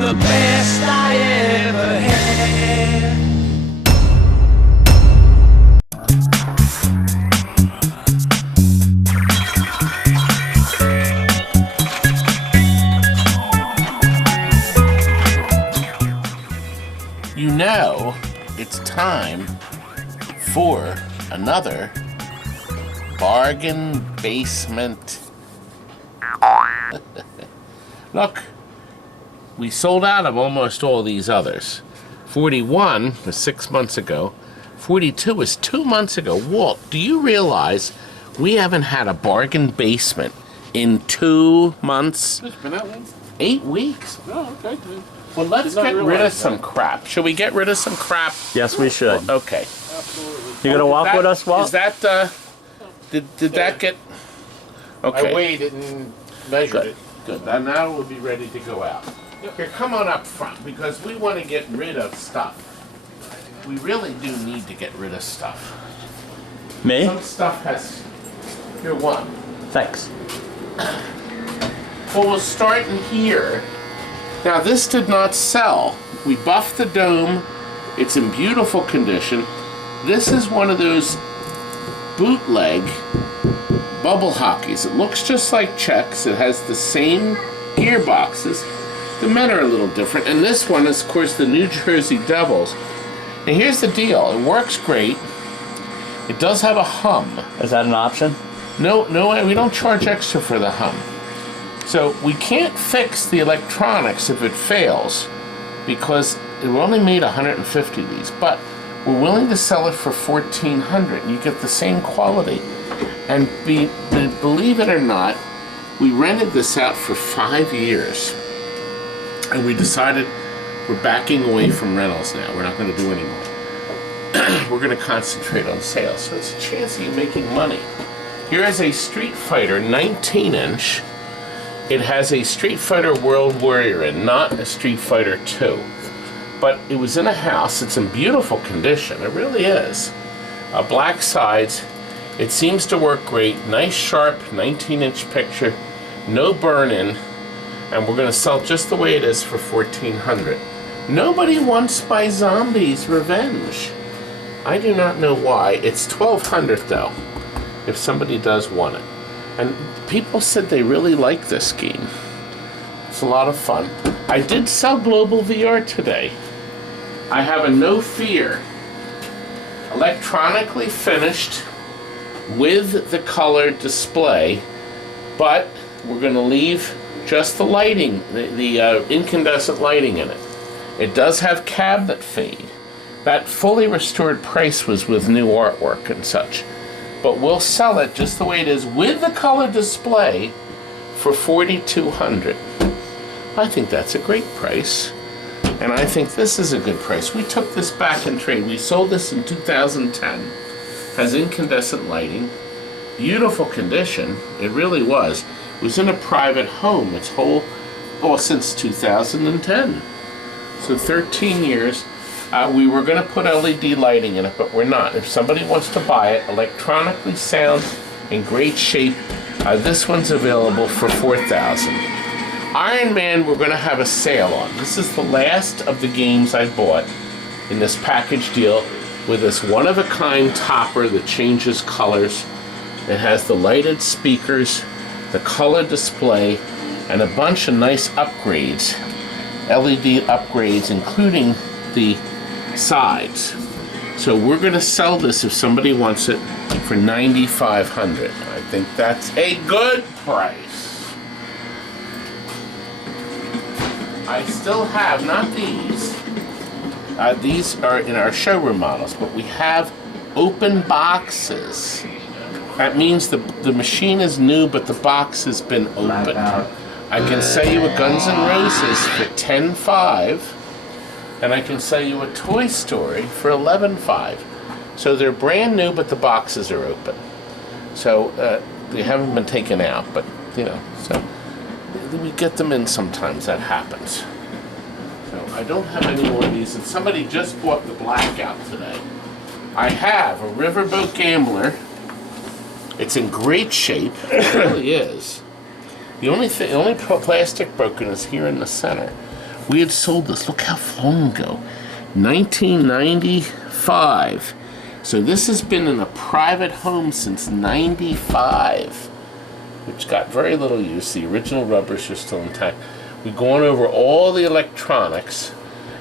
the best I ever had. You know, it's time for another bargain basement. Look, we sold out of almost all these others. 41 was 6 months ago. 42 was 2 months ago. Walt, do you realize we haven't had a bargain basement in 2 months? It's been that long? 8 weeks? Oh, okay. Well, let's get rid of some crap. Should we get rid of some crap? Yes, we should. Okay. Absolutely. You gonna walk with us, Walt? Is that, did that get... Okay. I weighed it and measured it. Good. Now we'll be ready to go out. Here, come on up front, because we want to get rid of stuff. We really do need to get rid of stuff. Me? Some stuff has... Here, one. Thanks. Well, we'll start in here. Now, this did not sell. We buffed the dome. It's in beautiful condition. This is one of those bootleg bubble hockeys. It looks just like Czechs. It has the same gearboxes. The men are a little different. And this one is, of course, the New Jersey Devils. And here's the deal. It works great. It does have a hum. Is that an option? No, we don't charge extra for the hum. So we can't fix the electronics if it fails, because we only made 150 of these, but we're willing to sell it for $1,400. You get the same quality. And believe it or not, we rented this out for 5 years. And we decided we're backing away from rentals now. We're not going to do any more. We're going to concentrate on sales. So it's a chance of you making money. Here is a Street Fighter 19-inch. It has a Street Fighter World Warrior in, not a Street Fighter 2. But it was in a house. It's in beautiful condition. It really is. Black sides. It seems to work great. Nice, sharp 19-inch picture. No burn-in. And we're going to sell it just the way it is for $1,400. Nobody wants my zombies' revenge. I do not know why. It's $1,200 though, if somebody does want it. And people said they really like this game. It's a lot of fun. I did sell Global VR today. I have a No Fear, electronically finished with the color display, but we're going to leave just the lighting, the incandescent lighting in it. It does have cabinet fade. That fully restored price was with new artwork and such. But we'll sell it just the way it is with the color display for $4,200. I think that's a great price. And I think this is a good price. We took this back in trade. We sold this in 2010. Has incandescent lighting. Beautiful condition. It really was. It was in a private home. Its whole, since 2010. So 13 years. We were going to put LED lighting in it, but we're not. If somebody wants to buy it, electronically sound, in great shape, this one's available for $4,000. Ironman, we're going to have a sale on. This is the last of the games I bought in this package deal with this one-of-a-kind topper that changes colors. It has the lighted speakers, the color display, and a bunch of nice upgrades, LED upgrades, including the sides. So we're going to sell this if somebody wants it for $9,500. I think that's a good price. I still have, not these. These are in our showroom models, but we have open boxes. That means the machine is new, but the box has been opened. I can sell you a Guns N' Roses for $10,500. And I can sell you a Toy Story for $11,500. So they're brand new, but the boxes are open. So they haven't been taken out, but so we get them in sometimes. That happens. So I don't have any more of these, and somebody just bought the Blackout today. I have a Riverboat Gambler. It's in great shape. It really is. The only plastic broken is here in the center. We had sold this, look how long ago, 1995. So this has been in a private home since 95, which got very little use. The original rubbers are still intact. We've gone over all the electronics,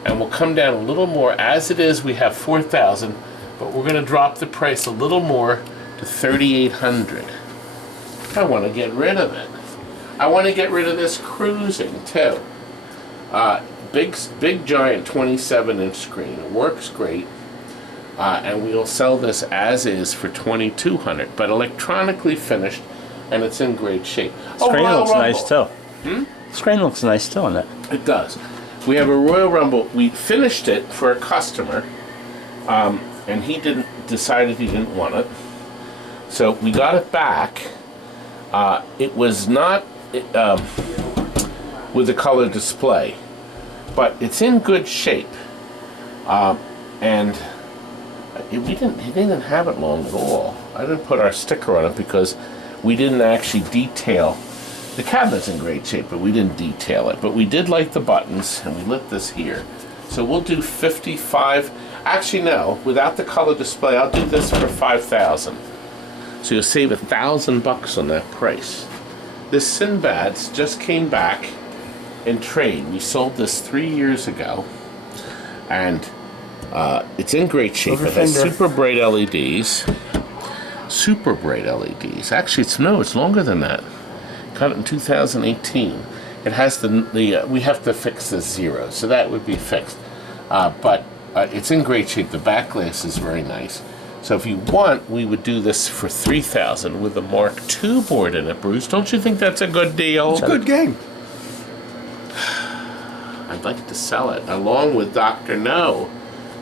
and we'll come down a little more. As it is, we have 4,000, but we're gonna drop the price a little more to 3,800. I wanna get rid of it. I wanna get rid of this Cruisin too. Big giant 27-inch screen. It works great. And we'll sell this as is for 2,200, but electronically finished, and it's in great shape. Screen Royal looks Rumble. nice too. Screen looks nice too on it. It does. We have a Royal Rumble. We finished it for a customer, and he decided he didn't want it. So we got it back. It was not with the color display, but it's in good shape. And he didn't have it long at all. I didn't put our sticker on it because we didn't actually detail. The cabinet's in great shape, but we didn't detail it. But we did light the buttons, and we lit this here. So we'll do 55. Actually, no. Without the color display, I'll do this for 5,000. So you'll save $1,000 on that price. This Sinbad's just came back in trade. We sold this 3 years ago, and it's in great shape. It has super bright LEDs. Super bright LEDs. Actually, it's longer than that. Got it in 2018. It has we have to fix the zero, so that would be fixed. But it's in great shape. The back glass is very nice. So if you want, we would do this for 3,000 with a Mark II board in it, Bruce. Don't you think that's a good deal? It's a good game. I'd like to sell it along with Dr. No,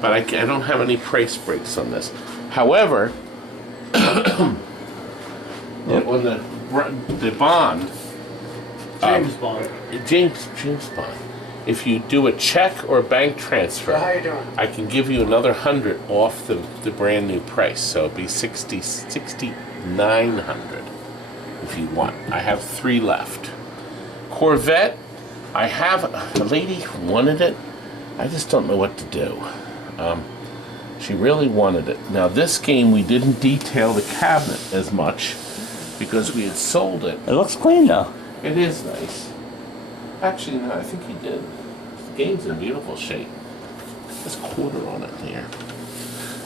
but I don't have any price breaks on this. However, on the bond, James Bond. James Bond. If you do a check or a bank transfer, How you doing? I can give you another 100 off the brand new price. So it'd be 6,900 if you want. I have 3 left. Corvette, I have a lady who wanted it. I just don't know what to do. She really wanted it. Now this game, we didn't detail the cabinet as much because we had sold it. It looks clean though. It is nice. Actually, no, I think he did. The game's in beautiful shape. There's a quarter on it here.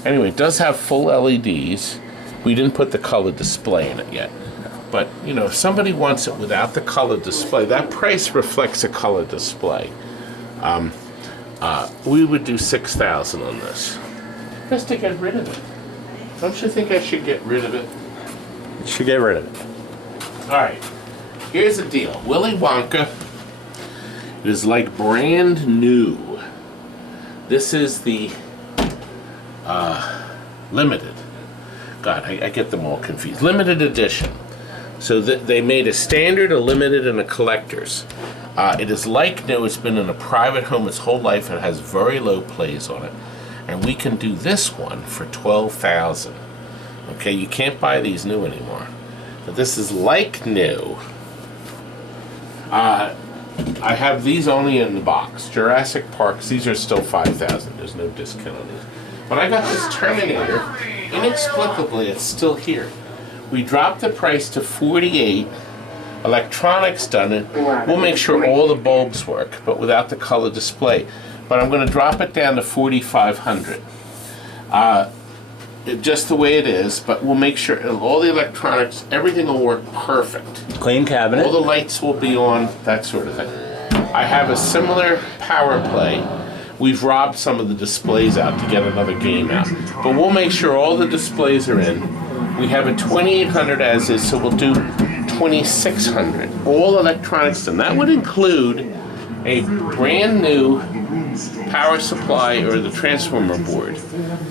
Anyway, it does have full LEDs. We didn't put the color display in it yet. But, you know, if somebody wants it without the color display, that price reflects a color display. We would do 6,000 on this. Just to get rid of it. Don't you think I should get rid of it? You should get rid of it. All right. Here's the deal. Willy Wonka is like brand new. This is the limited. God, I get them all confused. Limited edition. So they made a standard, a limited, and a collector's. It is like new. It's been in a private home its whole life. It has very low plays on it. And we can do this one for 12,000. Okay, you can't buy these new anymore. But this is like new. I have these only in the box. Jurassic Parks, these are still 5,000. There's no discount on these. But I got this Terminator. Inexplicably, it's still here. We dropped the price to 48. Electronics done it. We'll make sure all the bulbs work, but without the color display. But I'm going to drop it down to 4,500. Just the way it is, but we'll make sure all the electronics, everything will work perfect. Clean cabinet. All the lights will be on, that sort of thing. I have a similar power play. We've robbed some of the displays out to get another game out. But we'll make sure all the displays are in. We have a 2,800 as is, so we'll do 2,600. All electronics done. That would include a brand new power supply or the transformer board.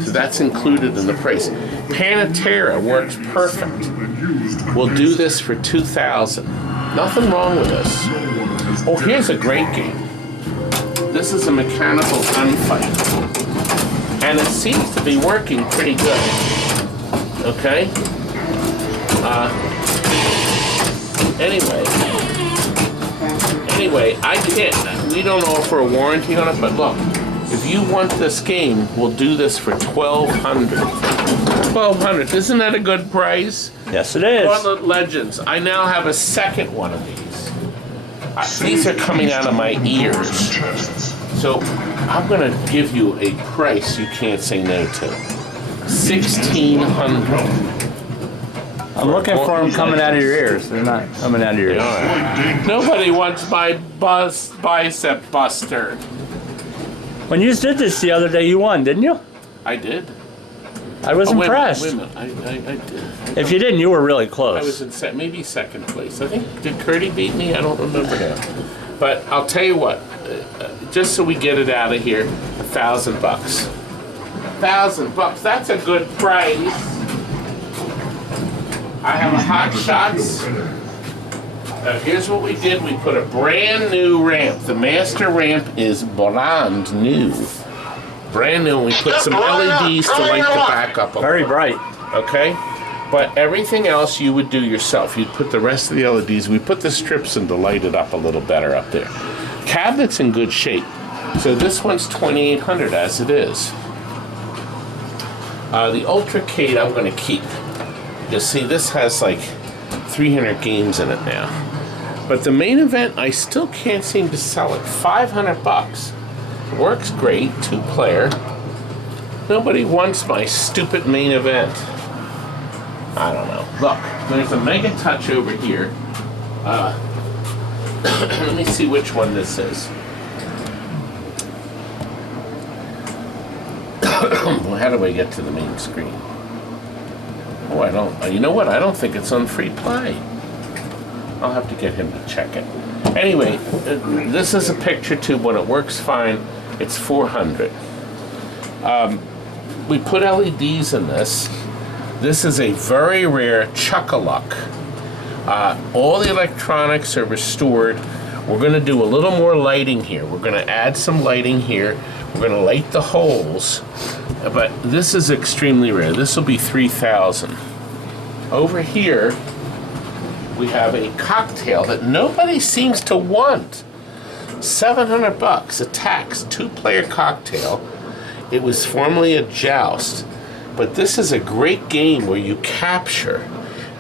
So that's included in the price. Panatera works perfect. We'll do this for 2,000. Nothing wrong with this. Oh, here's a great game. This is a mechanical gunfight. And it seems to be working pretty good. Okay? Anyway, anyway, I can't. We don't offer a warranty on it, but look, if you want this game, we'll do this for $1,200. $1,200. Isn't that a good price? Yes, it is. Gauntlet Legends. I now have a second one of these. These are coming out of my ears. So I'm gonna give you a price you can't say no to. $1,600. I'm looking for them coming out of your ears. They're not coming out of your ears. Nobody wants my bicep buster. When you did this the other day, you won, didn't you? I did. I was impressed. Wait a minute. I did. If you didn't, you were really I close. was in maybe second place. I think, did Curdy beat me? I don't remember now. But I'll tell you what, just so we get it out of here, $1,000. $1,000. That's a good price. I have a Hot Shots. Here's what we did. We put a brand new ramp. The master ramp is brand new. Brand new. And we put some LEDs to light the back up a Very little. bright. Okay? But everything else you would do yourself. You'd put the rest of the LEDs. We put the strips in to light it up a little better up there. Cabinet's in good shape. So this one's $2,800 as it is. The Ultracade I'm going to keep. You'll see this has like 300 games in it now. But the main event, I still can't seem to sell it. $500. Works great, 2-player. Nobody wants my stupid main event. I don't know. Look, there's a Mega Touch over here. Let me see which one this is. Well, how do I get to the main screen? Oh, I don't. You know what? I don't think it's on free play. I'll have to get him to check it. Anyway, this is a picture tube. When it works fine, it's $400. We put LEDs in this. This is a very rare Chuck-a-Luck. All the electronics are restored. We're going to do a little more lighting here. We're going to add some lighting here. We're going to light the holes. But this is extremely rare. This will be $3,000. Over here, we have a cocktail that nobody seems to want. $700, a tax, 2-player cocktail. It was formerly a joust, but this is a great game where you capture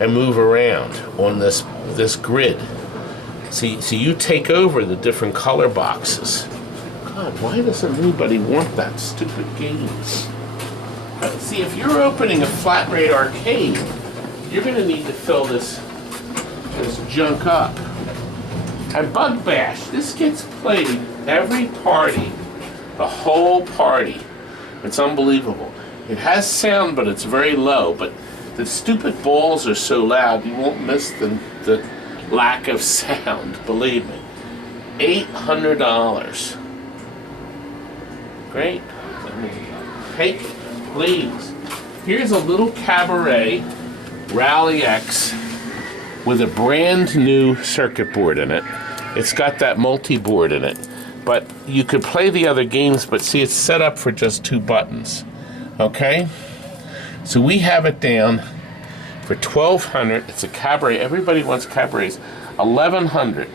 and move around on this grid. See, you take over the different color boxes. God, why doesn't anybody want that stupid game? See, if you're opening a flat rate arcade, you're going to need to fill this junk up. And Bug Bash, this gets played every party, the whole party. It's unbelievable. It has sound, but it's very low. But the stupid balls are so loud, you won't miss the lack of sound, believe me. $800. Great. Take it, please. Here's a little Cabaret Rally X with a brand new circuit board in it. It's got that multi-board in it. But you could play the other games, but see, it's set up for just 2 buttons. Okay? So we have it down for $1,200. It's a Cabaret. Everybody wants Cabarets. $1,100.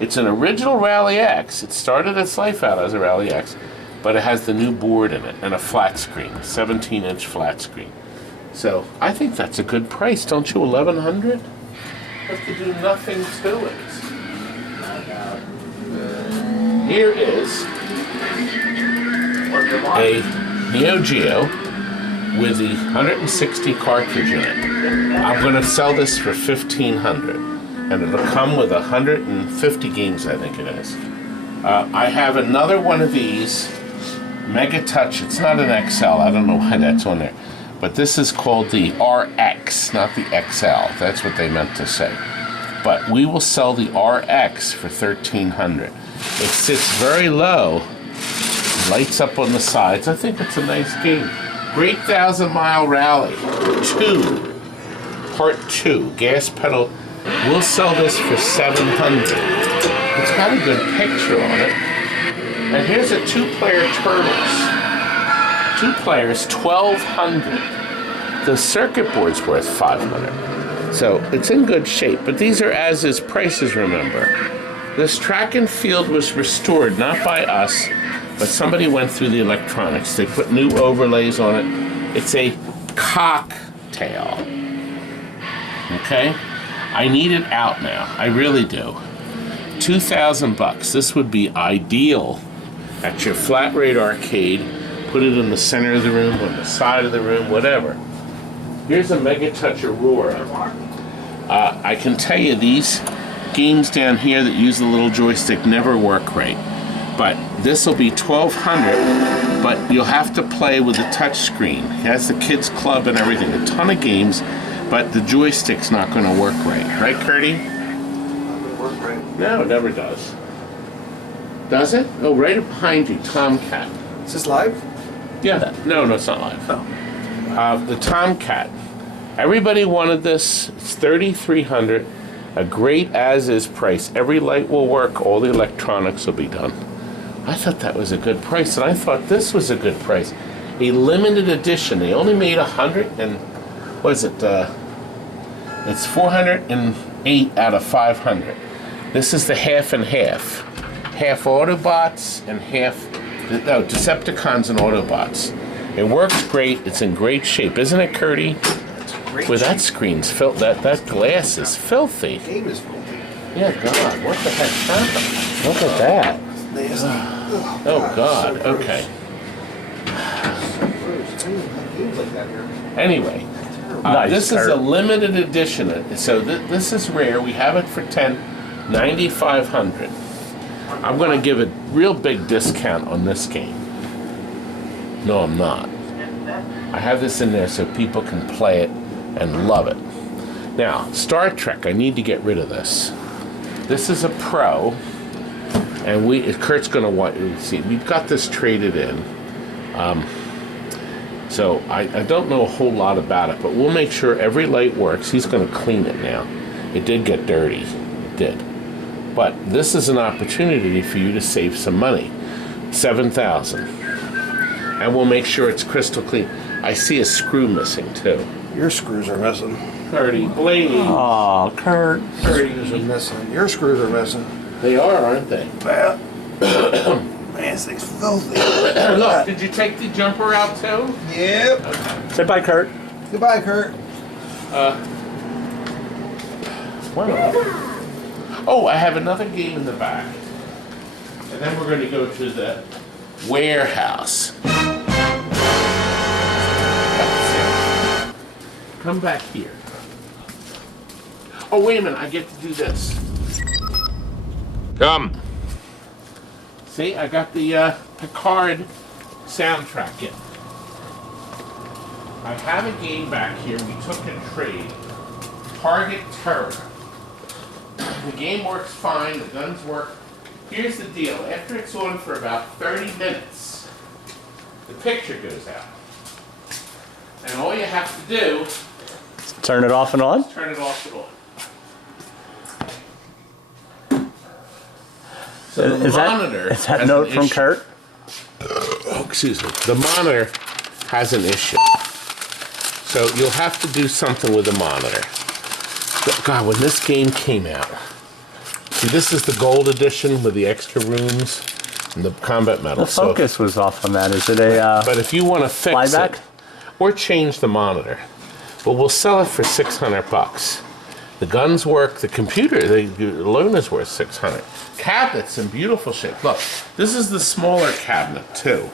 It's an original Rally X. It started its life out as a Rally X, but it has the new board in it and a flat screen, 17-inch flat screen. So I think that's a good price, don't you? $1,100? Have to do nothing to it. Here is a Neo Geo with the 160 cartridge in it. I'm going to sell this for $1,500, and it'll come with 150 games, I think it is. I have another one of these, Mega Touch. It's not an XL. I don't know why that's on there. But this is called the RX, not the XL. That's what they meant to say. But we will sell the RX for $1,300. It sits very low, lights up on the sides. I think it's a nice game. Great 1,000-Mile Rally 2, Part 2, gas pedal. We'll sell this for $700. It's got a good picture on it. And here's a 2-player Turtles. 2 players, $1,200. The circuit board's worth $500. So it's in good shape, but these are as-is prices, remember. This track and field was restored, not by us, but somebody went through the electronics. They put new overlays on it. It's a cocktail. Okay? I need it out now. I really do. $2,000. This would be ideal at your flat rate arcade. Put it in the center of the room, on the side of the room, whatever. Here's a Mega Touch Aurora. I can tell you these games down here that use the little joystick never work right. But this will be $1,200, but you'll have to play with a touch screen. It has the kids club and everything, a ton of games, but the joystick's not going to work right. Right, Curdy? Not gonna work right. No, it never does. Does it? Oh, right behind you, Tomcat. Is this live? Yeah. No, it's not live. The Tomcat. Everybody wanted this. It's $3,300. A great as-is price. Every light will work. All the electronics will be done. I thought that was a good price, and I thought this was a good price. A limited edition. They only made 100 and what is it? It's 408 out of 500. This is the half and half. Half Autobots and half Decepticons and Autobots. It works great. It's in great shape, isn't it, Curdy? Well, that screen's that glass is filthy. The game is filthy. Yeah, God, what the heck happened? Look at that. Nasty. Oh, God, okay. Games like that here. Anyway, Nice, this is Kurt. a limited edition. So this is rare. We have it for $9,500. I'm going to give a real big discount on this game. No, I'm not. I have this in there so people can play it and love it. Now, Star Trek, I need to get rid of this. This is a Pro, and Kurt's going to want you to see. We've got this traded in. So I don't know a whole lot about it, but we'll make sure every light works. He's going to clean it now. It did get dirty. It did. But this is an opportunity for you to save some money. $7,000. And we'll make sure it's crystal clean. I see a screw missing too. Your screws are missing. 30 blade. Oh, Kurt. Screws are missing. Your screws are missing. They are, aren't they? Man, this thing's filthy. Look, did you take the jumper out too? Yep. Say bye, Kurt. Goodbye, Kurt. Oh, I have another game in the back. And then we're going to go to the warehouse. Come back here. Oh, wait a minute. I get to do this. Come. See, I got the Picard soundtrack in. I have a game back here we took in trade. Target Terror. The game works fine, the guns work. Here's the deal. After it's on for about 30 minutes, the picture goes out. And all you have to do Turn it off and on. is turn it off and on. So the monitor Is that has note an from issue. Kurt? Oh, excuse me. The monitor has an issue. So you'll have to do something with the monitor. But God, when this game came out, see, this is the gold edition with the extra rooms and the combat medal. The focus was off on that. Is it a But if you want to fix flyback? it or change the monitor, but we'll sell it for $600. The guns work. The computer, the alone is worth $600. Cabinets in beautiful shape. Look, this is the smaller cabinet too.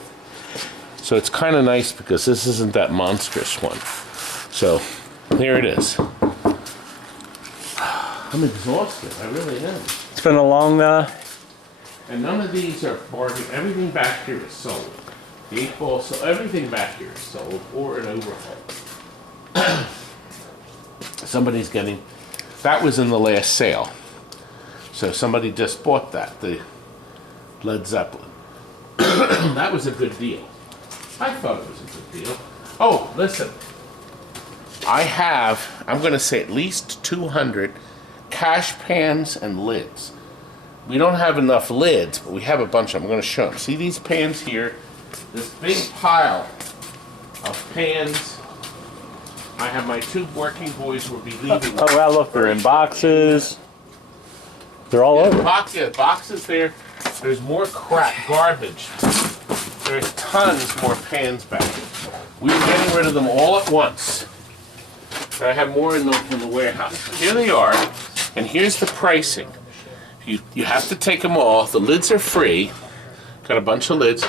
So it's kind of nice because this isn't that monstrous one. So here it is. I'm exhausted. I really am. It's been a long. And none of these are bargain. Everything back here is sold. The 8-ball, so everything back here is sold or an overhaul. Somebody's getting. That was in the last sale. So somebody just bought that, the Led Zeppelin. That was a good deal. I thought it was a good deal. Oh, listen. I'm going to say at least 200 cash pans and lids. We don't have enough lids, but we have a bunch of them. I'm going to show them. See these pans here? This big pile of pans. I have my two working boys will be leaving. Oh well, look, they're in boxes. They're all over. Boxes there. There's more crap, garbage. There's tons more pans back. We were getting rid of them all at once. I have more in the warehouse. Here they are, and here's the pricing. You have to take them all. The lids are free. Got a bunch of lids.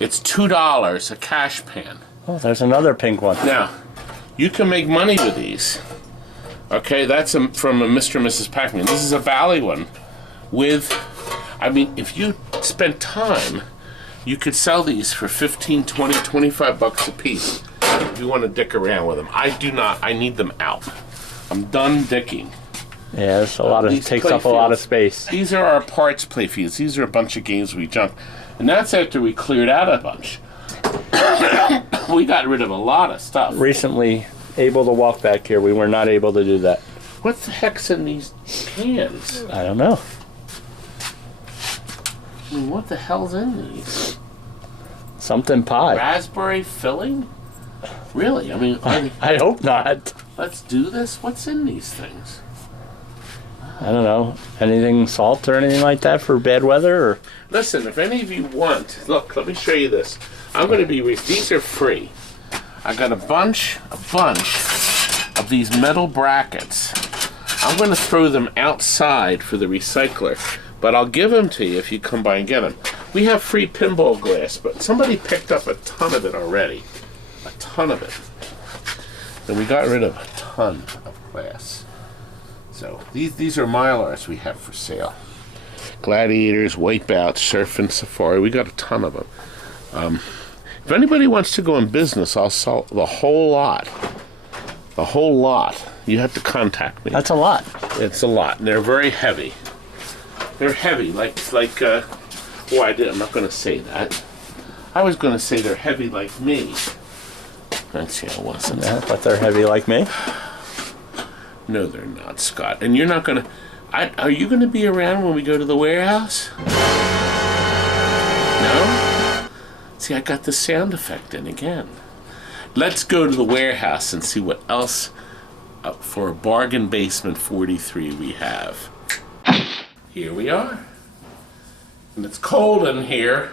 It's $2 a cash pan. Oh, there's another pink one. Now, you can make money with these. Okay, that's from a Mr. and Mrs. Pac-Man. This is a Bally one with, I mean, if you spent time, you could sell these for 15, 20, 25 bucks a piece if you want to dick around with them. I do not. I need them out. I'm done dicking. Yeah, there's a lot of, takes up a lot of space. These are our parts play fields. These are a bunch of games we junked. And that's after we cleared out a bunch. We got rid of a lot of stuff. Recently able to walk back here. We were not able to do that. What the heck's in these cans? I don't know. I mean, what the hell's in these? Something pie. Raspberry filling? Really? I mean, I hope not. let's do this? What's in these things? I don't know. Anything salt or anything like that for bad weather? Or? Listen, if any of you want, look, let me show you this. I'm going to be, these are free. I got a bunch of these metal brackets. I'm going to throw them outside for the recycler, but I'll give them to you if you come by and get them. We have free pinball glass, but somebody picked up a ton of it already. A ton of it. And we got rid of a ton of glass. So these are Mylars we have for sale. Gladiators, Wipeout, Surf and Safari. We got a ton of them. If anybody wants to go in business, I'll sell the whole lot. The whole lot. You have to contact me. That's a lot. It's a lot. And they're very heavy. They're heavy, I'm not going to say that. I was going to say they're heavy like me. Let's see, I wasn't. Yeah, but they're heavy like me. No, they're not, Scott. And you're not going to... Are you going to be around when we go to the warehouse? No? See, I got the sound effect in again. Let's go to the warehouse and see what else for a bargain basement 43 we have. Here we are. And it's cold in here,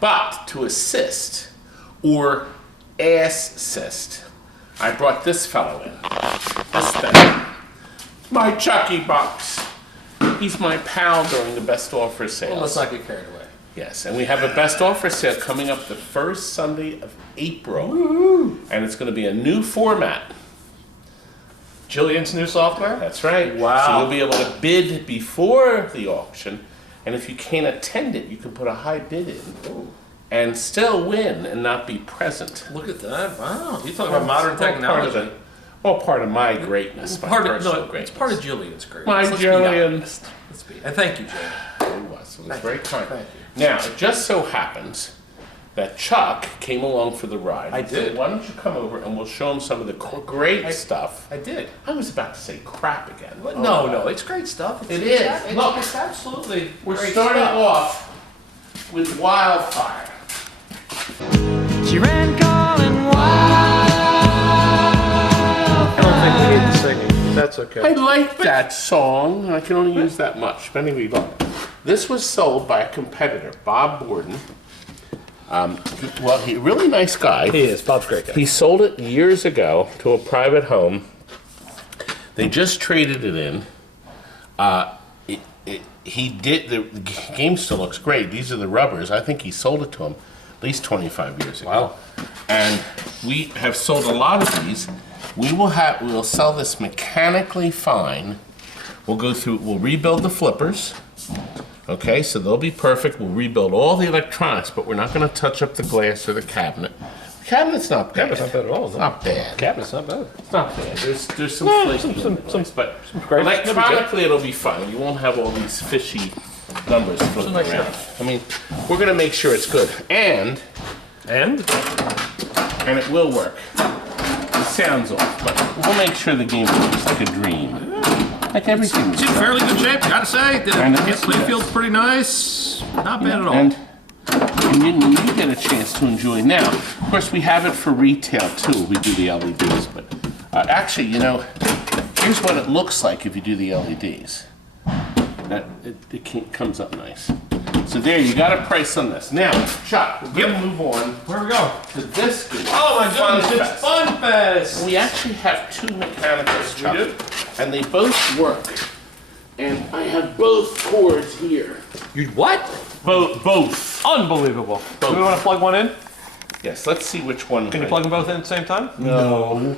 but to assist, or assist, I brought this fellow in. This thing. My Chucky Box. He's my pal during the best offer sale. Well, let's not get carried away. Yes, and we have a best offer sale coming up the first Sunday of April. Woo-hoo. And it's going to be a new format. Jillian's new software? That's right. Wow. So you'll be able to bid before the auction, and if you can't attend it, you can put a high bid in. Ooh. And still win and not be present. Look at that. Wow. You're talking about modern technology. All part of my greatness, my personal greatness. It's part of Jillian's greatness. My Jillian. And thank you, Jillian. It was very kind. Thank you. Now, it just so happens that Chuck came along for the ride. I He said, did. why don't you come over and we'll show him some of the great stuff. I did. I was about to say crap again. No, it's great stuff. It is. Look, It's absolutely We're great starting stuff. off with Wildfire. She ran calling wild. I don't think we need the singing. That's okay. I like that song. I can only use that much. But anyway, look. This was sold by a competitor, Bob Borden. He's a really nice guy. He is. Bob's a great guy. He sold it years ago to a private home. They just traded it in. The game still looks great. These are the rubbers. I think he sold it to him at least 25 years ago. Wow. And we have sold a lot of these. We'll sell this mechanically fine. We'll rebuild the flippers. Okay, so they'll be perfect. We'll rebuild all the electronics, but we're not going to touch up the glass or the cabinet. The cabinet's not bad. Cabinet's not bad at all. It's not bad. Cabinet's not bad. It's not bad. There's some flaking, but great- electronically it'll be fine. You won't have all these fishy numbers floating nice around. shot. I mean, we're going to make sure it's good, and it will work. The sound's off, but we'll make sure the game looks like a dream. Like everything. It's in fairly good shape, gotta say. The And it is, playfield's pretty nice. Not bad at all. And you get a chance to enjoy. Now, of course, we have it for retail too. We do the LEDs, but actually, here's what it looks like if you do the LEDs. It comes up nice. So there, you got a price on this. Now, Chuck, we're gonna move on Where we go? to this. Oh my goodness, it's Fun Fest! We actually have two mechanicals, Chuck, do? and they both work. And I have both cords here. You what? Both. Unbelievable. Both. Do we want to plug one in? Yes, let's see which one. Can you plug them both in at the same time? No.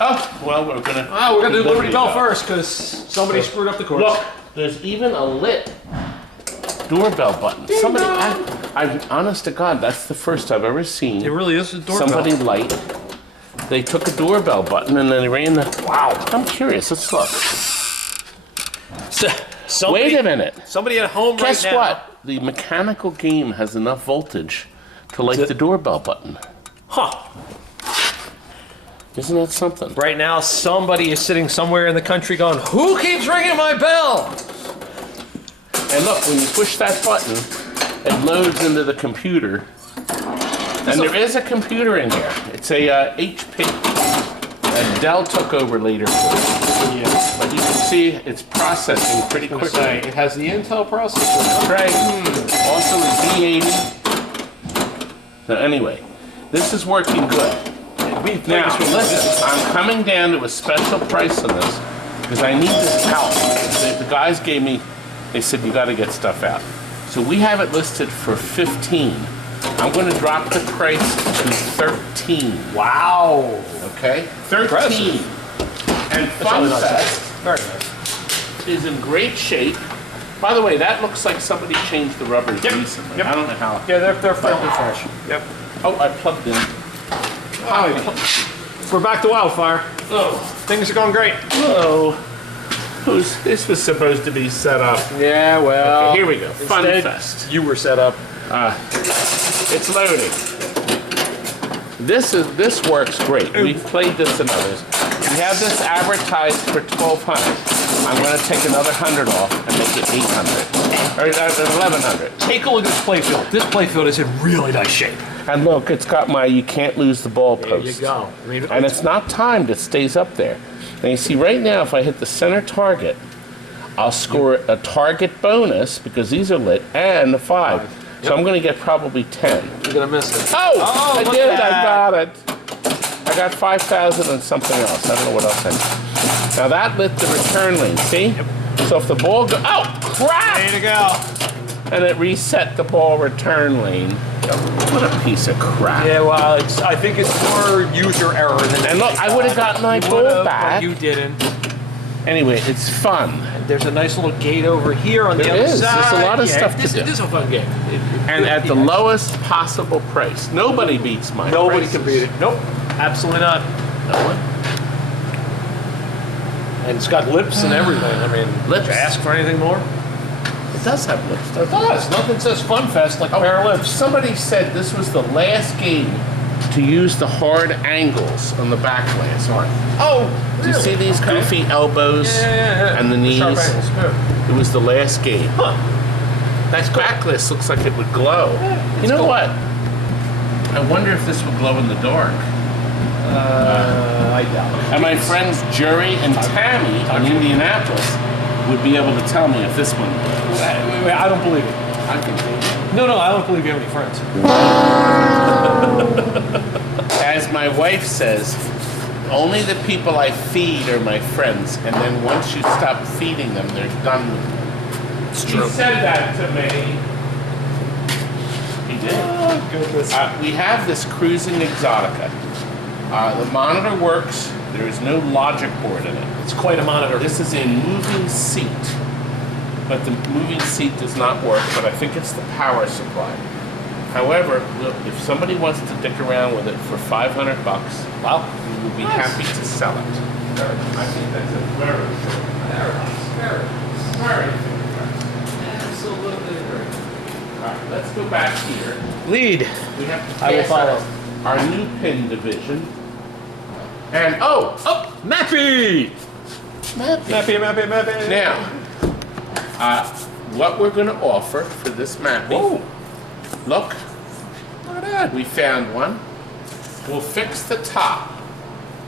Oh, well, we're gonna. Oh, we're gonna do Liberty Bell first because somebody screwed up the cords. Look, there's even a lit doorbell button. Somebody, I honest to God, that's the first I've ever seen. It really is a doorbell. Somebody light. They took a doorbell button and then they ran the. Wow. I'm curious. Let's look. Wait a minute. Somebody at home Guess right now. what? The mechanical game has enough voltage to light the doorbell button. Huh. Isn't that something? Right now, somebody is sitting somewhere in the country going, "Who keeps ringing my bell?" And look, when you push that button, it loads into the computer. And there is a computer in here. It's a HP. And Dell took over later for it. Yeah. But you can see it's processing pretty quickly. It has the Intel processor. Right. Also the V80. So anyway, this is working good. Now, listen, I'm coming down to a special price on this because I need this out. The guys gave me, they said you got to get stuff out. So we have it listed for 15. I'm going to drop the price to 13. Wow. Okay? 13. Impressive. And Fun Fest Very nice. is in great shape. By the way, that looks like somebody changed the rubbers recently. Yep. I don't know how. Yeah, they're fairly fresh. Yep. Oh, I plugged in. We're back to Wildfire. Oh. Things are going great. Whoa. This was supposed to be set up. Yeah, well. Okay, here we go. Fun instead, Fest. You were set up. It's loading. This works great. We've played this in others. We have this advertised for $1,200. I'm going to take another $100 off and make it $800 or $1,100. Take a look at this playfield. This playfield is in really nice shape. And look, it's got my you can't lose the ball post. There you go. I mean, And it's not timed, it stays up there. And you see right now, if I hit the center target, I'll score a target bonus because these are lit and a 5. So I'm going to get probably 10. You're going to miss it. Oh, I look did, at that. I got it. I got 5,000 and something else. I don't know what else I did. Now that lit the return lane, see? Yep. So if the ball goes, oh, crap! Way to go. And it reset the ball return lane. What a piece of crap. Yeah, well, I think it's more user error than. And look, I would have gotten my ball back. You didn't. Anyway, it's fun. There's a nice little gate over here on the There other is. side. There's a lot of stuff to this, do. This is a fun game. And at the lowest possible price. Nobody beats mine. Nobody can beat it. Nope. Absolutely not. No one. And it's got lips and everything. I mean, Lips. to ask for anything more? It does have lips, doesn't It does. Nothing says Fun Fest like a pair of lips. Somebody said this was the last game to use the hard angles on the back glass. Oh, Do you see these goofy elbows and the knees? Sharp angles, too. It was the last game. Huh. That back glass looks like it would glow. You know what? I wonder if this would glow in the dark. I doubt it. And my friends Jerry and Tammy in Indianapolis would be able to tell me if this one glows. I don't believe it. I can believe it. No, I don't believe you have any friends. As my wife says, only the people I feed are my friends, and then once you stop feeding them, they're done with you. It's He true. said that to me. He did. Oh, goodness. We have this Cruisin Exotica. The monitor works. There is no logic board in it. It's quite a monitor. This is a moving seat, but the moving seat does not work, but I think it's the power supply. However, look, if somebody wants to dick around with it for $500, Wow. we will be happy to sell it. I think that's a very absolutely great. All right, let's go back here. Lead. We have to I will pass follow. our new pin division. And Mappy! Mappy. now, what we're going to offer for this mapping. Whoa. Look, Look at that. we found one. We'll fix the top.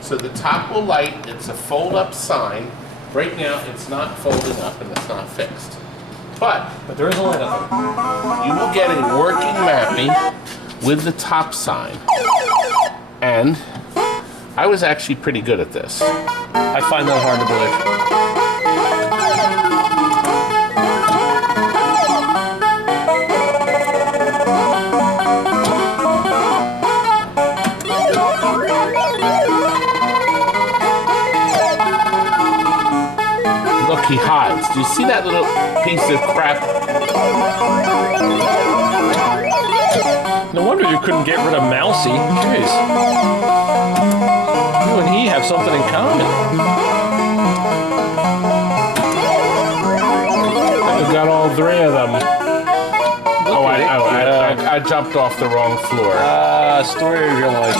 So the top will light. It's a fold-up sign. Right now, it's not folding up and it's not fixed. But there is a light up there. you will get a working mapping with the top sign. And I was actually pretty good at this. I find that hard to believe. Look, he hides. Do you see that little piece of crap? No wonder you couldn't get rid of Mousy. Jeez. You and he have something in common. I've got all three of them. I jumped off the wrong floor. Story of your life.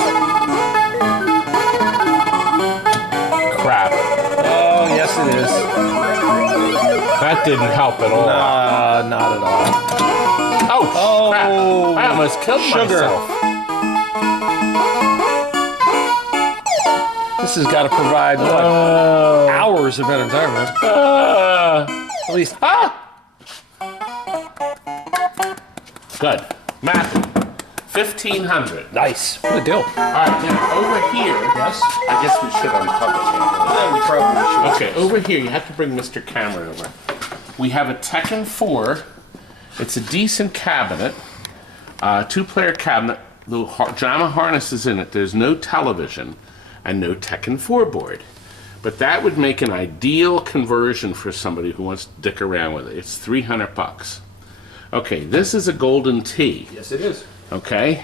Crap. Oh, yes it is. That didn't help at all. Not at all. Oh, crap. I almost killed Sugar. myself. This has got to provide, what, hours of entertainment. At least. Good. Mapping. 1,500. Nice. What a deal. All right, now over here. Yes? I guess we should uncover it. Yeah, we probably should. Okay, over here, you have to bring Mr. Cameron over. We have a Tekken 4. It's a decent cabinet. Two-player cabinet. Little JAMA harnesses in it. There's no television and no Tekken 4 board. But that would make an ideal conversion for somebody who wants to dick around with it. It's $300. Okay, this is a golden T. Yes, it is. Okay,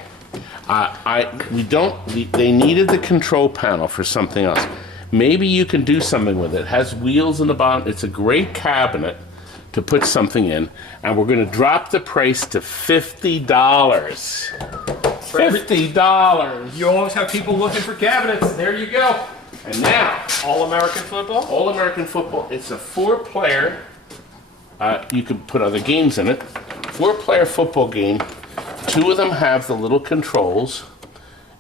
they needed the control panel for something else. Maybe you can do something with it. It has wheels in the bottom. It's a great cabinet to put something in, and we're going to drop the price to $50. $50. You always have people looking for cabinets. There you go. And now, All-American football? All-American football. It's a 4-player. You could put other games in it. 4-player football game. 2 of them have the little controls.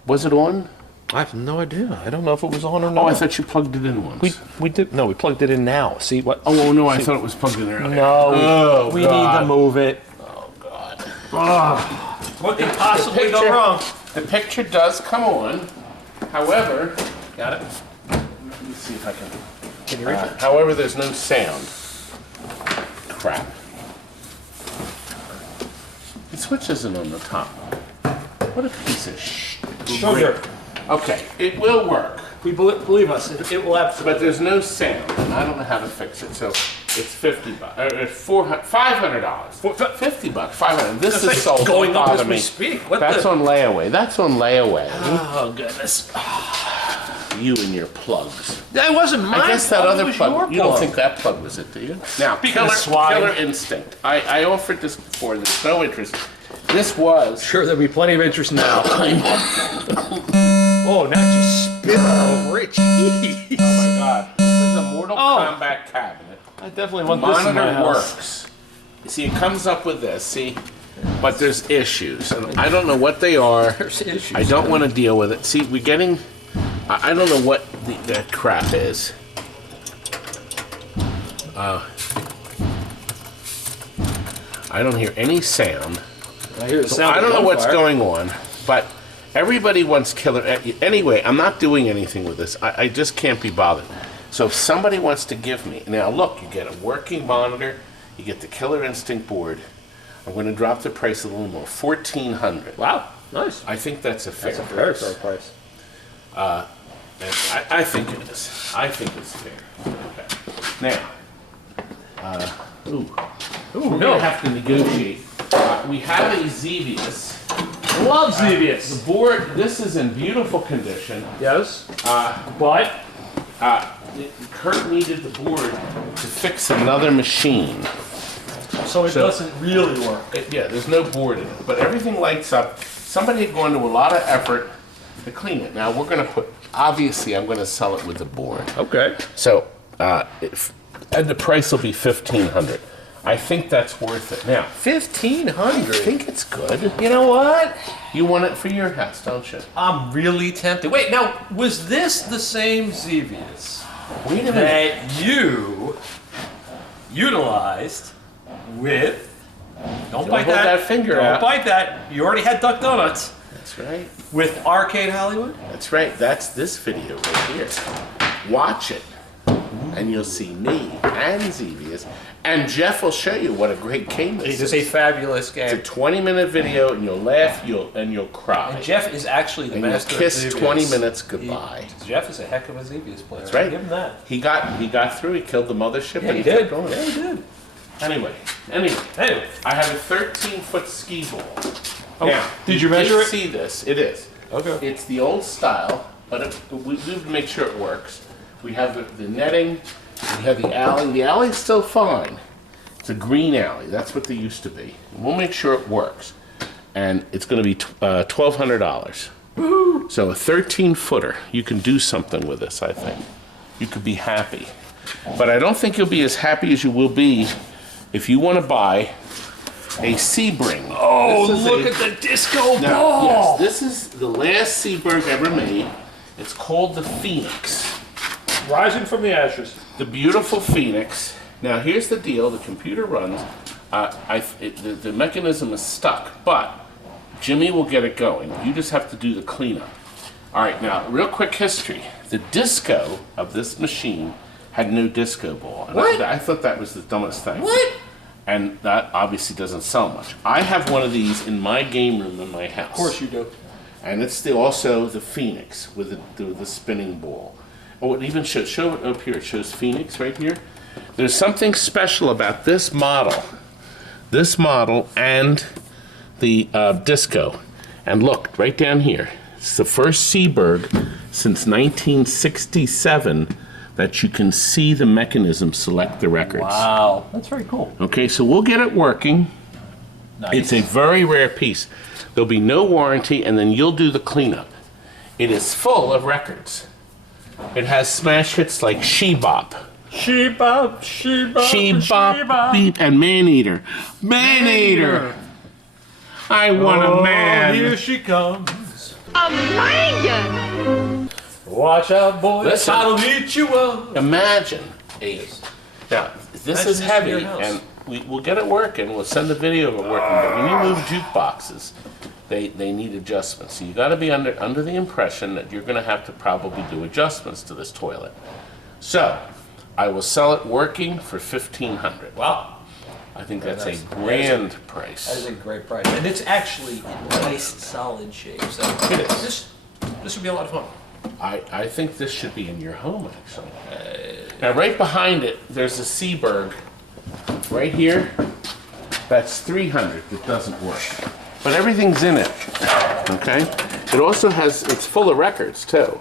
Was it on? I have no idea. I don't know if it was on or not. Oh, I thought you plugged it in once. We did. No, we plugged it in now. See what? Oh no, I thought it was plugged in earlier. No, we need to move it. Oh God. What could possibly go wrong? The picture does come on. However, Got it. let me see if I can. Can you reach it? However, there's no sound. Crap. The switch isn't on the top. What a piece of Sugar. Okay, it will work. We believe us. It will absolutely. But there's no sound, and I don't know how to fix it. So it's $50. It's $500. $50. $500. This is sold. Going Don't up bother as we me. speak. What That's the? on layaway. That's on layaway. Oh goodness. You and your plugs. That wasn't mine. I guess that plug, other it was plug. your You don't plug. think that plug was it, do you? Now, Speaking of swine. Killer Instinct. I offered this before. There's no interest. This was. Sure, there'll be plenty of interest now. Oh, now just spit all over it. Jeez. Oh my God! This is a Mortal Kombat cabinet. I definitely want this in my Monitor house. works. You see, it comes up with this. See, but there's issues, and I don't know what they are. There's issues. I don't want to deal with it. See, we're getting. I don't know what the crap is. I don't hear any sound. I hear the sound. I don't of know what's gunfire. going on, but everybody wants killer. Anyway, I'm not doing anything with this. I just can't be bothered. So if somebody wants to give me now, look, you get a working monitor, you get the Killer Instinct board. I'm going to drop the price a little more, $1,400. Wow, nice. I think that's a fair That's a very price. fair price. And I think it is. I think it's fair. Okay. Now, we're going to have to negotiate. We have a Xevious. Love Xevious. The board, this is in beautiful condition. Yes. But Kurt needed the board to fix another machine. so it doesn't really work. Yeah, there's no board in it, but everything lights up. Somebody had gone to a lot of effort to clean it. Now we're going to obviously I'm going to sell it with the board. Okay. So, and the price will be $1,500. I think that's worth it. Now, I $1,500. think it's good. You know what? You want it for your house, don't you? I'm really tempted. Wait, now was this the same Xevious Wait a minute. that you utilized with. Don't bite hold that. that finger Don't out. bite that. You already had Duck Donuts That's right. with Arcade Hollywood. That's right. That's this video right here. Watch it, and you'll see me and Xevious, and Jeff will show you what a great game this It's is. a fabulous It's a game. 20-minute video, and you'll laugh, you'll cry, And Jeff is actually the and you'll master kiss of Xevious. 20 minutes goodbye. Jeff is a heck of a Xevious player. That's right. Give him that. He got through. He killed the mothership, Yeah, and he kept did. going. Yeah, he did. Anyway, Anyway. I have a 13-foot ski ball. Oh, Now, did you measure did it? See this? It is. Okay. It's the old style, but we have to make sure it works. We have the netting. We have the alley. The alley's still fine. It's a green alley. That's what they used to be. We'll make sure it works. And it's going to be $1,200. So a 13-footer. You can do something with this, I think. You could be happy. But I don't think you'll be as happy as you will be if you want to buy a Sebring. Oh, look at the disco Now, ball! yes, this is the last Sebring ever made. It's called the Phoenix. Rising from the ashes. The beautiful Phoenix. Now, here's the deal. The computer runs. The mechanism is stuck, but Jimmy will get it going. You just have to do the cleanup. All right, now, real quick history. The disco of this machine had no disco ball. And What? I thought that was the dumbest thing. What? And that obviously doesn't sell much. I have one of these in my game room in my house. Of course you do. And it's also the Phoenix with the spinning ball. Oh, it even show it up here. It shows Phoenix right here. There's something special about this model and the disco. And look, right down here. It's the first Seaberg since 1967 that you can see the mechanism select the records. Wow. That's very cool. Okay, so we'll get it working. Nice. It's a very rare piece. There'll be no warranty, and then you'll do the cleanup. It is full of records. It has smash hits like She Bop, She Bop, She Bop, She Bop, Beat, and Man Eater. Man Eater! I want a man. Here she comes. Amazing! Watch out, boys. Listen. I'll eat you up. Imagine now, this Imagine is this in heavy, your house. and we'll get it working. We'll send a video of it working, but when you move jukeboxes, they need adjustments. So you got to be under the impression that you're going to have to probably do adjustments to this toilet. So I will sell it working for $1,500. Wow. I think that's a That's- grand That is price. a great price. And it's actually in nice, solid shape. So It is. this would be a lot of fun. I think this should be in your home, actually. Now, right behind it, there's a Seaberg. Right here, that's $300 that doesn't work. But everything's in it, okay? It also it's full of records, too.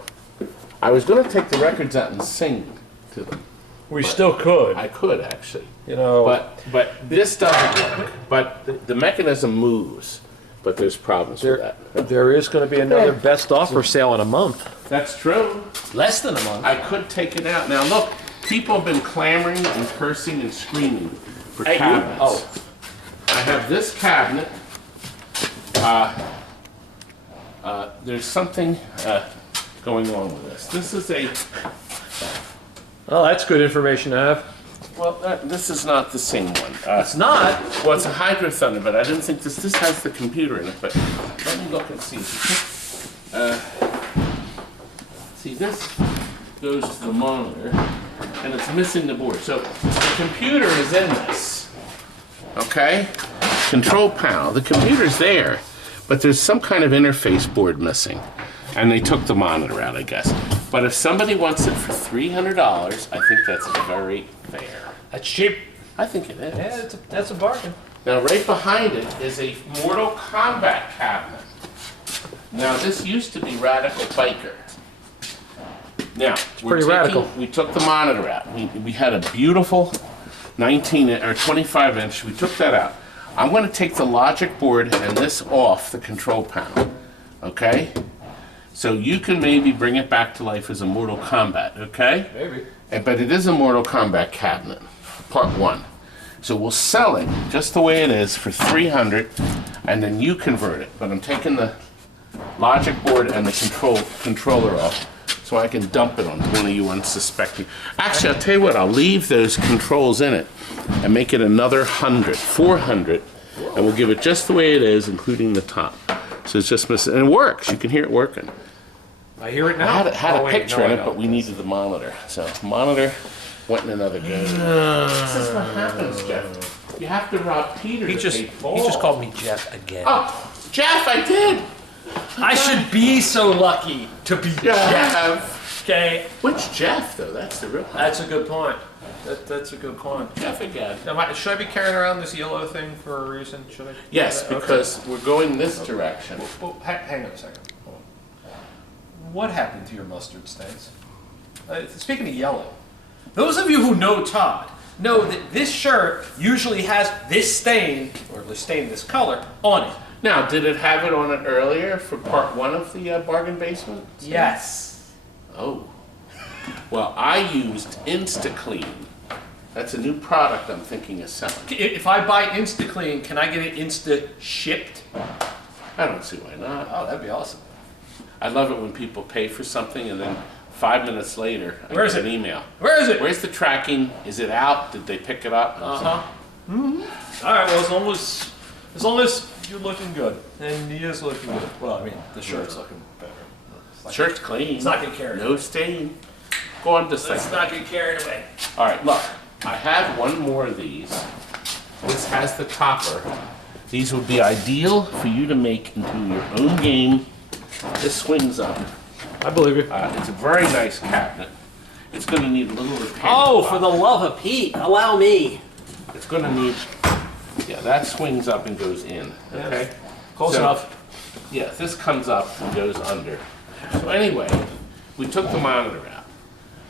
I was going to take the records out and sing to them. We still could. I could, actually. You know, But this doesn't work. But the mechanism moves. But there's problems with that. there is going to be another best offer sale in a month. That's true. Less than a month. I could take it out. Now look, people have been clamoring and cursing and screaming for cabinets. Oh. I have this cabinet. There's something going on with this. This is a, Well, that's good information to have. well, this is not the same one. It's not. Well, it's a Hydro Thunder, but I didn't think this has the computer in it, but let me look and see. See, this goes to the monitor, and it's missing the board. So the computer is in this, okay? Control panel, the computer's there, but there's some kind of interface board missing. And they took the monitor out, I guess. But if somebody wants it for $300, I think that's very fair. That's cheap. I think it is. Yeah, that's a bargain. Now, right behind it is a Mortal Kombat cabinet. Now, this used to be Radical Biker. Now, pretty radical. We took the monitor out. We had a beautiful 19 or 25 inch. We took that out. I'm going to take the logic board and this off the control panel. Okay? So you can maybe bring it back to life as a Mortal Kombat. Okay? Maybe. But it is a Mortal Kombat cabinet, part 1. So we'll sell it just the way it is for $300, and then you convert it. But I'm taking the logic board and the controller off, so I can dump it on one of you unsuspecting. Actually, I'll tell you what, I'll leave those controls in it and make it another 400, and we'll give it just the way it is, including the top. So it's just missing, and it works. You can hear it working. I hear it I now. had a Oh, wait, picture no, in I it, don't. but we needed the monitor. So monitor went in another go. This is what happens, Jeff. You have to rob Peter He to just pay Paul. he just called me Jeff again. Oh, Jeff, I did. I should be so lucky to be Jeff. Jeff. Okay, Which Jeff, though? That's the real. that's a good point. That's a good point. Jeff again. Should I be carrying around this yellow thing for a reason? Should I? Yes, Okay. because we're going this direction. Well, hang on a second. Hold on. What happened to your mustard stains? Speaking of yellow, those of you who know Todd know that this shirt usually has this stain, or the stain this color, on it. Now, did it have it on it earlier for part 1 of the bargain basement? Yes. Oh. Well, I used InstaClean. That's a new product I'm thinking of selling. If I buy InstaClean, can I get it Insta shipped? I don't see why not. Oh, that'd be awesome. I love it when people pay for something and then 5 minutes later, I Where is get an it? email. Where is it? Where's the tracking? Is it out? Did they pick it up? Uh huh. All right. Well, as long as you're looking good, and he is looking good. Well, I mean, the shirt's looking better. Shirt's clean. It's not getting carried No stain. Go on this thing. Let's not get carried away. All right, look. I have one more of these. This has the topper. These would be ideal for you to make into your own game. This swings up. I believe you. It's a very nice cabinet. It's going to need a little repair. Oh, for the love of Pete, allow me. It's going to need. Yeah, that swings up and goes in. Okay. Close So- enough. Yeah, this comes up and goes under. So anyway, we took the monitor out,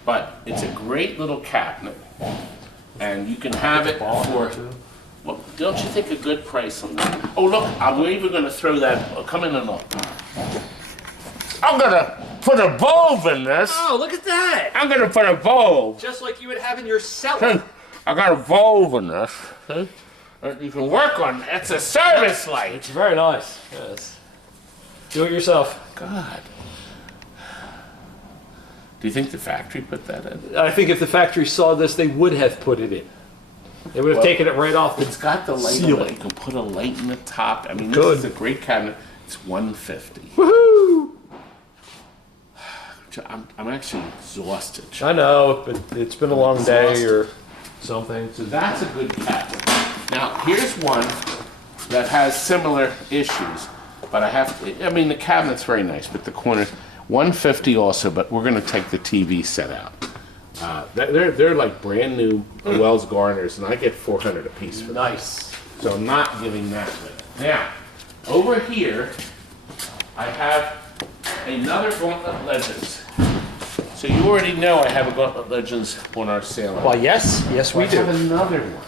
but it's a great little cabinet, and you can have it for. Well, don't you think a good price on that? Oh look, I'm even going to throw that. Oh, come in and look. I'm going to put a bulb in this. Oh, look at that. I'm going to put a bulb. Just like you would have in your cellar. I got a bulb in this. See? You can work on. It's a service light. It's very nice. Yes. Do it yourself. God. Do you think the factory put that in? I think if the factory saw this, they would have put it in. They would have Well, taken it right off the It's got the light on ceiling. it. You can put a light in the top. I mean, Good. this is a great cabinet. It's $150. Woohoo! I'm actually exhausted. I know, but it's been a long day or something. So that's a good cabinet. Now, here's one that has similar issues, but I mean, the cabinet's very nice, but the corner, $150 also, but we're going to take the TV set out. They're like brand new Wells Garners, and I get $400 a piece for them. Nice. So I'm not giving that with it. Now, over here, I have another Gauntlet Legends. So you already know I have a Gauntlet Legends on our sale. Well, yes, we I have another one.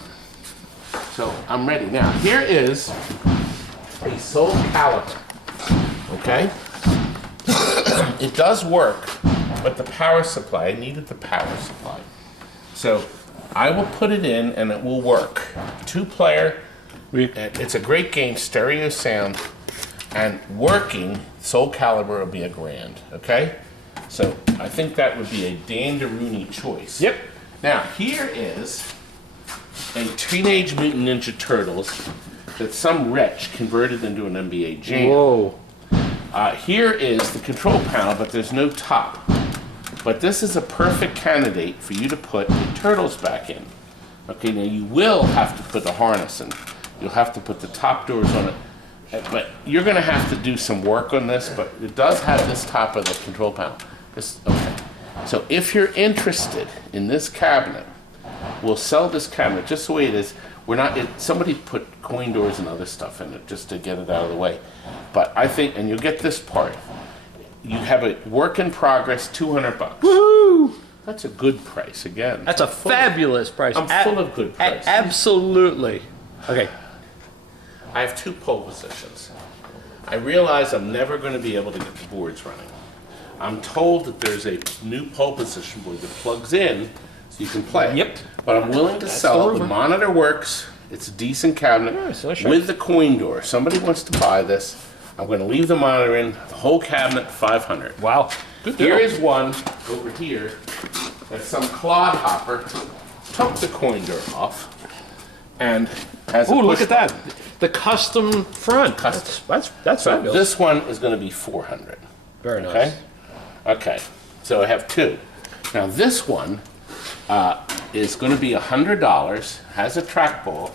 So I'm ready. Now, here is a Soul Calibur. Okay? It does work, but the power supply, I needed the power supply. So I will put it in and it will work. 2-player, it's a great game, stereo sound, and working, Soul Calibur will be $1,000, okay? So I think that would be a Dan choice. Yep. Now, here is a Teenage Mutant Ninja Turtles that some wretch converted into an NBA Jam. Whoa. Here is the control panel, but there's no top. But this is a perfect candidate for you to put the Turtles back in. Okay, now you will have to put the harness in. You'll have to put the top doors on it. But you're going to have to do some work on this, but it does have this top of the control panel. Okay. So if you're interested in this cabinet, we'll sell this cabinet just the way it is. Somebody put coin doors and other stuff in it just to get it out of the way. But I think, and you'll get this part. You have a work in progress, $200. Woo! That's a good price again. That's a fabulous price. I'm full of good prices. Absolutely. Okay. I have 2 pole positions. I realize I'm never going to be able to get the boards running. I'm told that there's a new pole position board that plugs in so you can play. Yep. But I'm willing to sell it. the The monitor works. It's a decent cabinet Nice, I'll show with the coin door. Somebody wants to buy this. I'm going to leave the monitor in, the whole cabinet, $500. Wow. Good deal. Here is one over here that some clodhopper took the coinder off and has a Ooh, look push at that. The custom front. Custom. That's So fabulous. this one is going to be 400. Very nice. Okay. Okay. So I have two. Now this one is going to be $100. Has a trackball.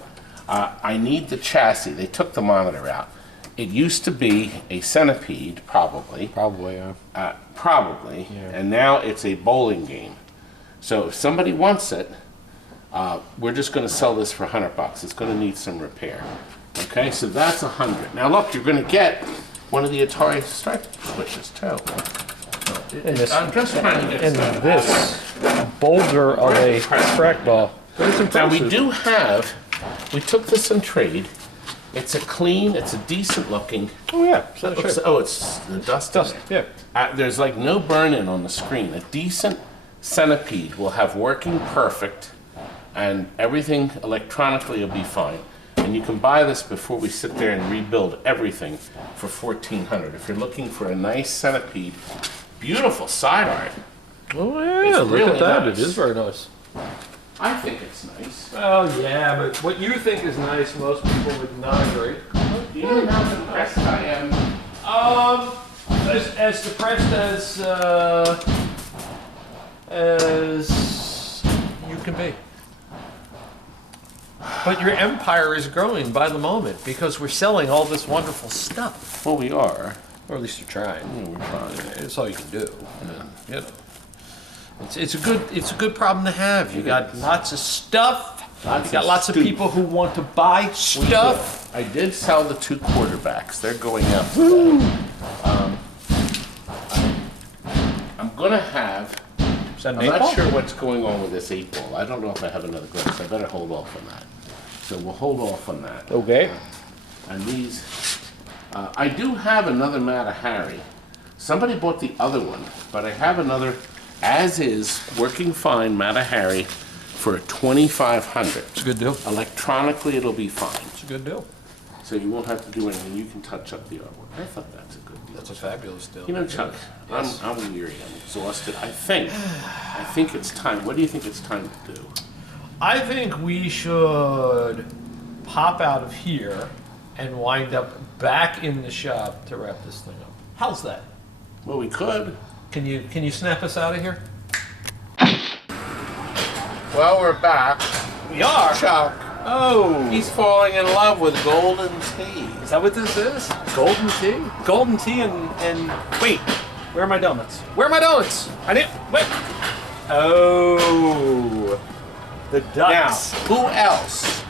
I need the chassis. They took the monitor out. It used to be a centipede, probably. Probably, yeah. Probably. Yeah. And now it's a bowling game. So if somebody wants it, we're just going to sell this for $100. It's going to need some repair. Okay, so that's 100. Now look, you're going to get one of the Atari stripe switches too. And this, I'm just trying to get and some. this boulder of a trackball. Now we do have. We took this in trade. It's a clean. It's a decent looking. Oh yeah, set of shape. Oh, it's the dust. in Dust, there. yeah. There's like no burn-in on the screen. A decent centipede will have working perfect, and everything electronically will be fine. And you can buy this before we sit there and rebuild everything for $1,400. If you're looking for a nice centipede, beautiful side art. Oh yeah, It's look really at that. nice. It is very nice. I think it's nice. Well, yeah, but what you think is nice, most people would not agree. Do you know how impressed I am? As depressed as you can be. But your empire is growing by the moment because we're selling all this wonderful stuff. Well, we are. Or at least you're trying. Yeah, we're trying. It's all you can do. You know. It's a good problem to have. You got lots of stuff. You got lots of people who want to buy stuff. I did sell the two quarterbacks. They're going out. I'm gonna have. Is that an I'm eight not ball? sure what's going on with this 8-ball. I don't know if I have another glass. I better hold off on that. So we'll hold off on that. Okay. And these, I do have another Mata Hari. Somebody bought the other one, but I have another, as is, working fine Mata Hari for $2,500. It's a good deal. Electronically, it'll be fine. It's a good deal. So you won't have to do anything. You can touch up the artwork. I thought that's a good deal. That's a fabulous deal. You know, Chuck, Yes. I'm weary. I'm exhausted. I think it's time. What do you think it's time to do? I think we should pop out of here and wind up back in the shop to wrap this thing up. How's that? Well, we could. Can you snap us out of here? Well, we're back. We are. Chuck, Oh, he's falling in love with golden tea. is that what this is? Golden tea? Golden tea and wait, where are my donuts? Where are my donuts? I didn't wait. Oh, the ducks. Now, who else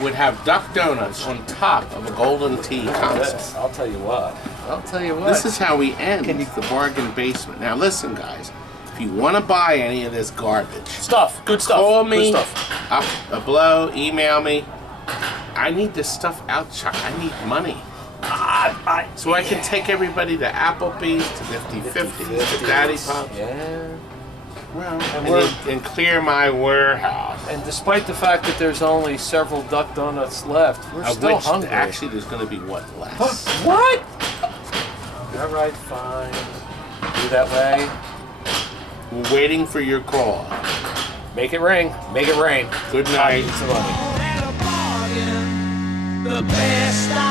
would have duck donuts on top of a golden tea console? I'll tell you what. I'll tell you what. This is how we end the bargain basement. Now, listen, guys. If you want to buy any of this garbage, stuff. Good stuff. call me, Good stuff. up below, email me. I need this stuff out, Chuck. I need money. So I can take everybody to Applebee's, to Nifty 50s, to Daddy Pop. Yeah. Well, we're- and clear my warehouse. And despite the fact that there's only several duck donuts left, we're Of still which, hungry. actually, there's going to be what, less? What? All right, fine. Do that way. We're waiting for your call. Make it ring. Make it rain. Good night. It's a money. At a bargain, the best I